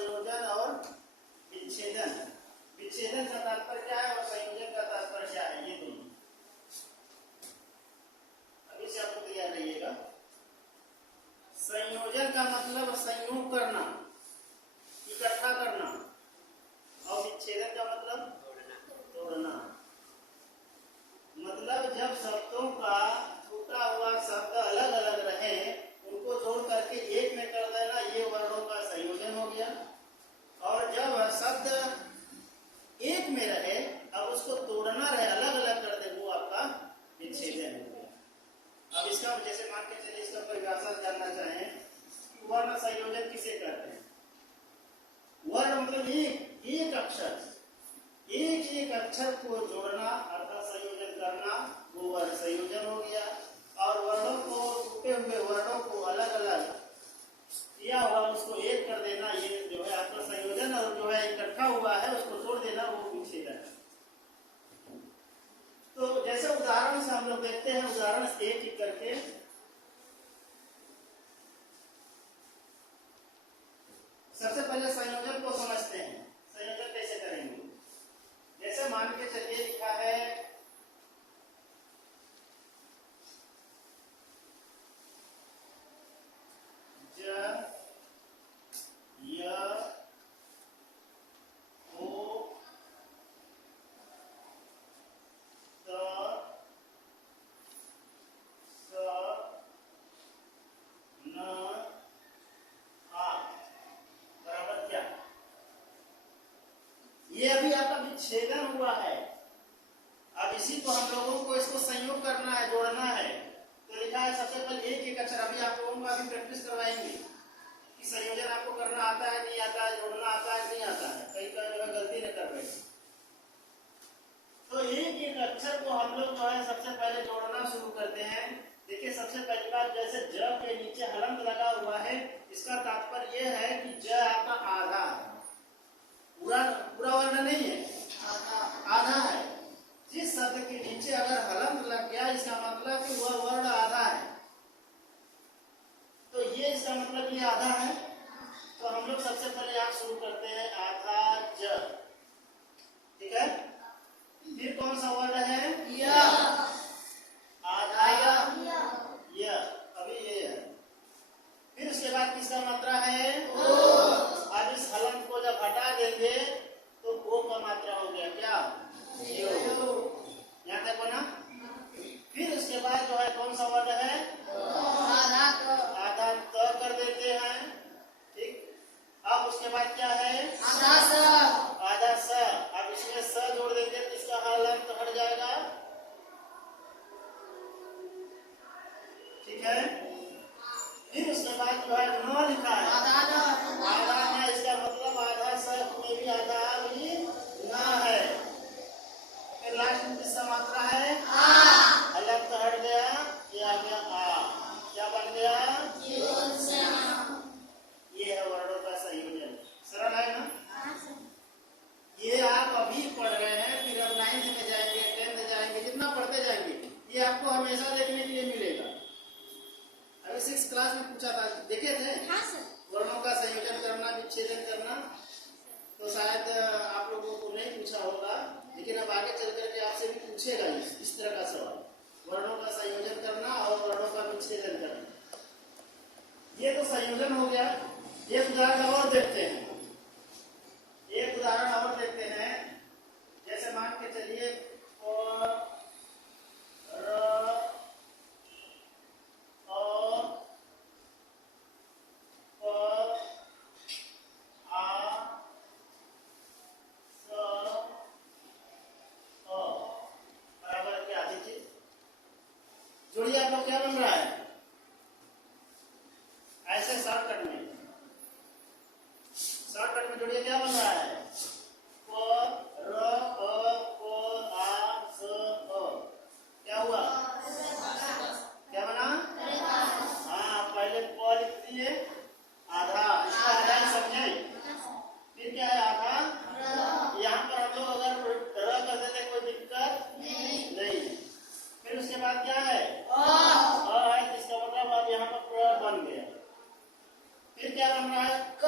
संयोजन और विच्छेदन। विच्छेदन का तात्पर्य क्या है और संयोजन का तात्पर्य क्या है, ये दोनों अभी से आपको तैयार रहिएगा। संयोजन का मतलब संयोग करना, इकट्ठा करना, और विच्छेदन का मतलब तोड़ना। मतलब जब शब्दों का टूटा हुआ शब्द अलग अलग रहे, उनको जोड़ करके एक में कर देना, ये वर्णों का संयोजन हो गया। और जब शब्द एक में रहे, अब उसको तोड़ना रहे, अलग अलग कर दे, वो आपका विच्छेदन हो गया। अब इसका जैसे मान के चलिए, इसका परिभाषा जानना चाहें, वर्ण संयोजन किसे कहते हैं? वर्ण मतलब एक अक्षर, एक अक्षर को जोड़ना अर्थात संयोजन करना, वो वर्ण संयोजन हो गया। और वर्णों को, टूटे हुए वर्णों को अलग अलग किया हुआ उसको एक कर देना, ये जो है आपका संयोजन। और जो है इकट्ठा हुआ है उसको जोड़ देना, वो विच्छेदन। तो जैसे उदाहरण से हम लोग देखते हैं, उदाहरण एक एक करके। सबसे पहले संयोजन को समझते हैं, संयोजन कैसे करेंगे। जैसे मान के चलिए लिखा है ज, य, ओ, त, स, न, आ बराबर क्या। ये अभी आपका विच्छेदन हुआ है। अब इसी को हम लोगों को इसको संयोग करना है, जोड़ना है। तो लिखा है सबसे पहले एक एक अक्षर। अभी आप लोगों को अभी प्रैक्टिस करवाएंगे कि संयोजन आपको करना आता है, नहीं आता है, जोड़ना आता है, नहीं आता है, कहीं कहीं गलती न कर रहे। तो एक एक अक्षर को हम लोग जो है सबसे पहले जोड़ना शुरू करते हैं। देखिए सबसे पहली बात, जैसे ज के नीचे हलंत लगा हुआ है, इसका तात्पर्य यह है कि ज आपका आधा है, पूरा पूरा वर्ण नहीं है, आधा है। जिस शब्द के नीचे अगर हलंत लग गया, इसका मतलब कि वह वर्ण आधा है। तो ये इसका मतलब ये आधा है। तो हम लोग सबसे पहले आप शुरू करते हैं आधा ज, ठीक है। फिर कौन सा वर्ण है? य, आधा य, अभी ये है। फिर उसके बाद किसका मात्रा है? ओ। अब इस हलंत को जब हटा देंगे तो ओ का मात्रा हो गया क्या? यो। यहाँ तक बना। फिर उसके बाद जो है कौन सा वर्ण है? आधा त कर देते हैं, ठीक। अब उसके बाद क्या है? आधा स। अब इसमें स जोड़ देंगे तो इसका हलंत हट जाएगा, ठीक है। फिर उसके बाद जो है न लिखा है, आधा न, इसका मतलब आधा स में भी आधा भी न है। फिर लास्ट में किसका मात्रा है? हलंत हट गया, ये आ गया आ। क्या बन गया? ये है वर्णों का संयोजन। सरल है ना? ये आप अभी पढ़ रहे हैं, फिर अब 9th में जाएंगे, 10th जाएंगे, जितना पढ़ते जाएंगे ये आपको हमेशा देखने के लिए मिलेगा। अभी 6th क्लास में पूछा था, देखे थे? हाँ सर। वर्णों का संयोजन करना, विच्छेदन करना। तो शायद आप लोगों को नहीं पूछा होगा, लेकिन अब आगे चल करके आपसे भी पूछेगा इस तरह का सवाल, वर्णों का संयोजन करना और वर्णों का विच्छेदन करना। ये तो संयोजन हो गया। एक उदाहरण और देखते हैं, एक उदाहरण और देखते हैं। जैसे मान के चलिए बराबर क्या, देखिए जोड़िए आप लोग क्या बन रहा है ऐसे शॉर्टकट में जोड़िए क्या बन रहा है? प, र, अ, प, आ, स, अ। क्या हुआ? क्या बना? हाँ, पहले प लिख दिए, आधा, इसका आधा ही समझे। फिर क्या है? आधा। यहाँ पर हम लोग अगर र कर देते कोई दिक्कत नहीं। फिर उसके बाद क्या है? अ है, इसका मतलब अब यहाँ पर बन गया। फिर क्या बन रहा है? क।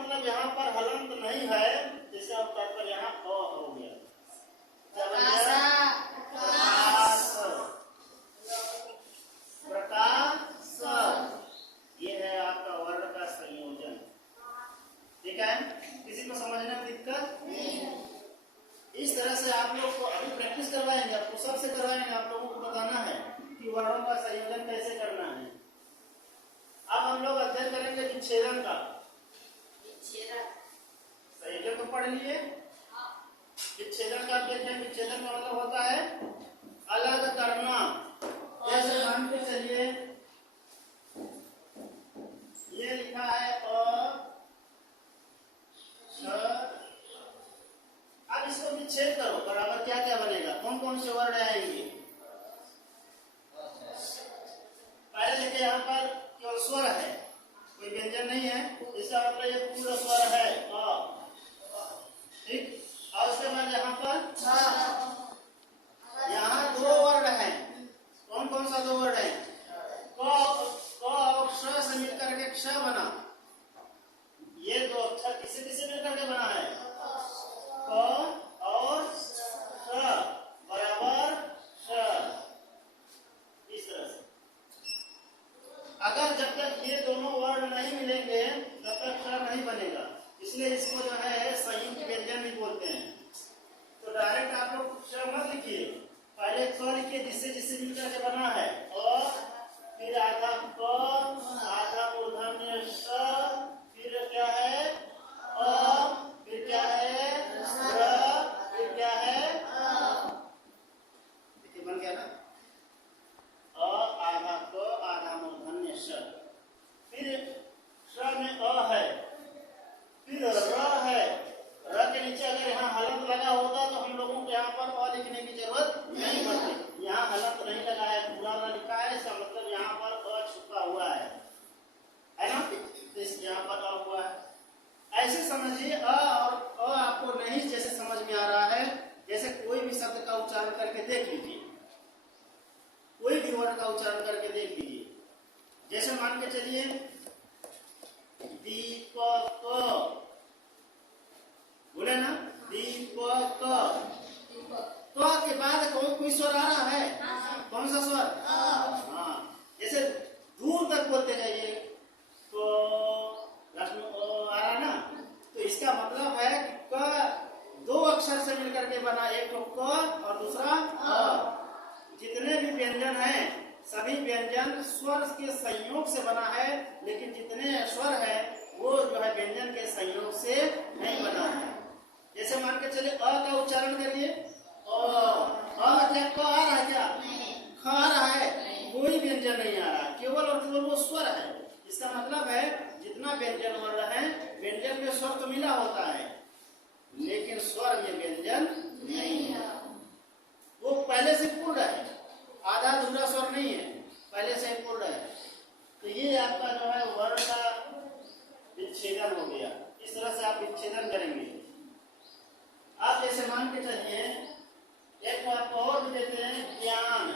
मतलब यहाँ पर हलंत नहीं है, जिसका तात्पर्य यहाँ क हो गया। क्या बन गया? प्रकाश। प्रकाश, ये है आपका वर्ण का संयोजन। ठीक है, किसी को समझने में दिक्कत नहीं? इस तरह से आप लोग को अभी प्रैक्टिस करवाएंगे, आपको सबसे करवाएंगे, आप लोगों को बताना है कि वर्णों का संयोजन कैसे करना है। अब हम लोग अध्ययन करेंगे विच्छेदन का। संयोजन तो पढ़ लिए, विच्छेदन का अध्ययन। विच्छेदन का मतलब होता है अलग करना। जैसे मान के चलिए ये लिखा है अब इसको विच्छेद करो, बराबर क्या क्या बनेगा, कौन कौन से वर्ण आएंगे? पहले देखिए यहाँ पर केवल स्वर है, कोई व्यंजन नहीं है, इसका मतलब ये पूर्ण स्वर है अ। ठीक, और उसके बाद यहाँ पर यहाँ दो वर्ण हैं। कौन कौन सा दो वर्ण है? क और श से मिलकर के क्ष बना। ये दो अक्षर किससे किससे मिलकर के बना है? क और श बराबर श। इस तरह से अगर जब तक ये दोनों वर्ण नहीं मिलेंगे तब तक श नहीं बनेगा, इसलिए इसको जो है संयुक्त व्यंजन भी बोलते हैं। तो डायरेक्ट आप लोग श मत लिखिए, पहले क लिखिए जिससे जिससे मिलकर के बना है, और फिर आधा क, आधा मूर्धन्य श, फिर क्या है अ, फिर क्या है र, फिर क्या है देखिए बन गया ना, अ आधा क आधा मूर्धन्य श, फिर श में अ है, फिर र है। र के नीचे अगर यहाँ हलंत लगा होता तो हम लोगों को यहाँ पर अ लिखने की जरूरत नहीं पड़ती। यहाँ हलंत नहीं लगा है, पूरा न लिखा है, इसका मतलब यहाँ पर अ छुपा हुआ है ना, तो इस यहाँ पर अ हुआ है। ऐसे समझिए अ और अ आपको नहीं जैसे समझ में आ रहा है, जैसे कोई भी शब्द का उच्चारण करके देख लीजिए, कोई भी वर्ण का उच्चारण करके देख लीजिए। जैसे मान के चलिए दीपक, बोले ना दीपक, तो के बाद कोई स्वर आ रहा है? कौन सा स्वर? हाँ, जैसे दूर तक बोलते जाइए तो लास्ट में आ रहा ना, तो इसका मतलब है कि क दो अक्षर से मिलकर के बना, एक तो क और दूसरा अ। जितने भी व्यंजन हैं सभी व्यंजन स्वर के संयोग से बना है, लेकिन जितने स्वर है वो जो है व्यंजन के संयोग से नहीं बना है। जैसे मान के चले अ का उच्चारण करिए, क्या क आ रहा है? क्या ख आ रहा है? कोई व्यंजन नहीं आ रहा, केवल और केवल वो स्वर है। इसका मतलब है जितना व्यंजन वर्ण है, व्यंजन में स्वर तो मिला होता है लेकिन स्वर में व्यंजन नहीं है, वो पहले से पूर्ण है, आधा अधूरा स्वर नहीं है, पहले से पूर्ण है। तो ये आपका जो है वर्ण का विच्छेदन हो गया। इस तरह से आप विच्छेदन करेंगे। आप जैसे मान के चलिए एक को आपको और भी देते हैं ज्ञान,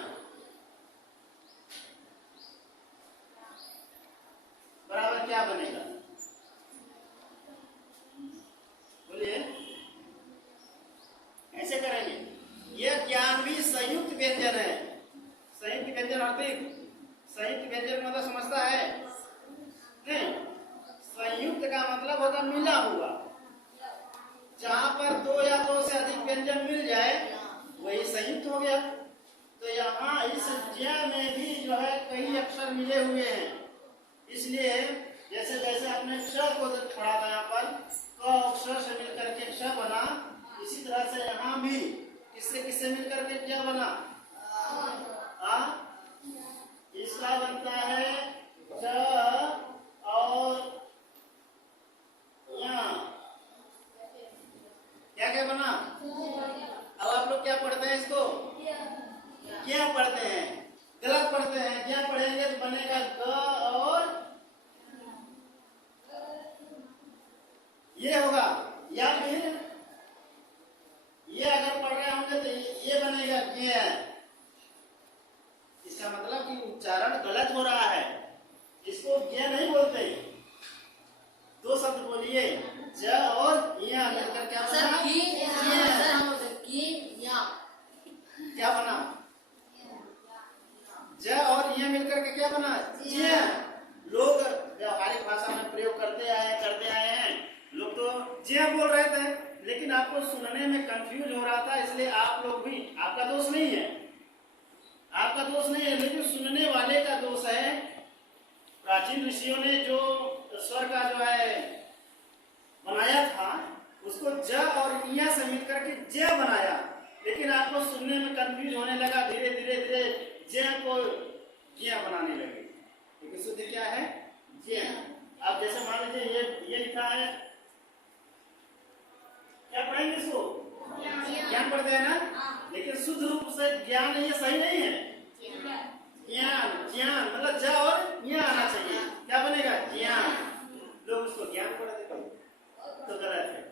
बराबर क्या बनेगा? बोलिए, ऐसे करेंगे। यह ज्ञान भी संयुक्त व्यंजन है। संयुक्त व्यंजन अर्थिक, संयुक्त व्यंजन मतलब समझता है नहीं? संयुक्त का मतलब होगा मिला हुआ, जहां पर दो या दो से अधिक व्यंजन मिल जाए वही संयुक्त हो गया। तो यहाँ इस ज्ञ में भी जो है कई अक्षर मिले हुए हैं, इसलिए जैसे जैसे आपने क्ष को पढ़ा था, यहाँ पर क अक्षर से मिलकर के क्ष बना, इसी तरह से यहाँ भी किससे किससे मिलकर के क्या बना? इसका बनता है च और यहाँ क्या क्या बना? अब आप लोग क्या पढ़ते हैं इसको? क्या पढ़ते हैं? गलत पढ़ते हैं। क्या पढ़ेंगे तो बनेगा ग और ये होगा, या फिर ये अगर पढ़ रहे होंगे तो ये बनेगा ज्ञ। इसका मतलब कि उच्चारण गलत हो रहा है, इसको ज्ञ नहीं बोलते। दो शब्द बोलिए, ज और या मिलकर क्या बना? क्या बना? ज और ये मिलकर के क्या बना? ज्या। लोग व्यावहारिक भाषा में प्रयोग करते आए हैं। लोग तो ज्या बोल रहे थे, लेकिन आपको सुनने में कंफ्यूज हो रहा था, इसलिए आप लोग भी, आपका दोष नहीं है, आपका दोष नहीं है, लेकिन सुनने वाले का दोष है। प्राचीन ऋषियों ने जो स्वर का जो है बनाया था, उसको ज और इया से मिलकर के ज बनाया, लेकिन आपको सुनने में कंफ्यूज होने लगा। धीरे धीरे ज को ज्या बनाने लगे। लेकिन शुद्ध क्या है? ज्या। अब जैसे मान लीजिए ये लिखा है, क्या पढ़ेंगे इसको? ज्ञान पढ़ते हैं ना, लेकिन शुद्ध रूप से ज्ञान ये सही नहीं है। ज्ञान ज्ञान मतलब ज और यहाँ आना चाहिए, क्या बनेगा? ज्ञान। लोग उसको ज्ञान पढ़ देते तो गलत है।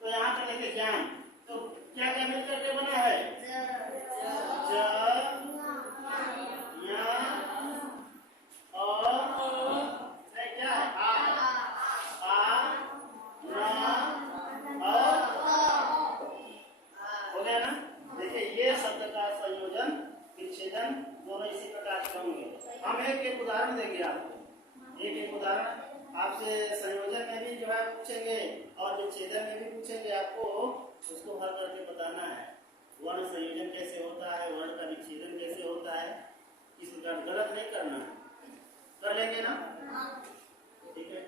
तो यहाँ पे लिखे ज्ञान, तो क्या क्या मिलकर के बना है? ज या और क्या है? आ ना और हो गया ना। देखिए ये शब्द का संयोजन विच्छेदन दोनों इसी प्रकार से होंगे। हम एक उदाहरण देंगे आपको, एक उदाहरण आपसे संयोजन में भी जो है पूछेंगे और विच्छेदन में भी पूछेंगे। आपको उसको हल करके बताना है, वर्ण संयोजन कैसे होता है, वर्ण का विच्छेदन कैसे होता है, इस प्रकार गलत नहीं करना है। कर लेंगे ना? ठीक है।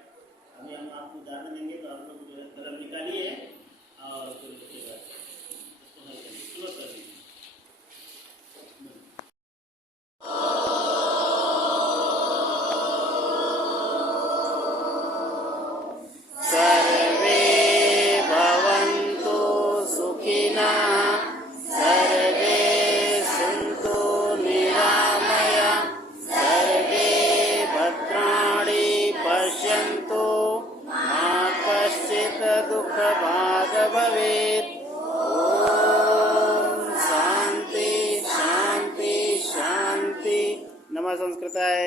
अभी हम आपको उदाहरण देंगे, तो आप लोग जो है कलम निकालिए और फिर लिखिएगा, इसको नहीं करिए, क्लोज कर दीजिए। सर्वे भवन्तु सुखिनः, सर्वे सन्तु निरामयाः, सर्वे भद्राणि पश्यन्तु, मा कश्चित् दुःखभाग् भवेत्। ओम शांति शांति शांति। नमः संस्कृताय।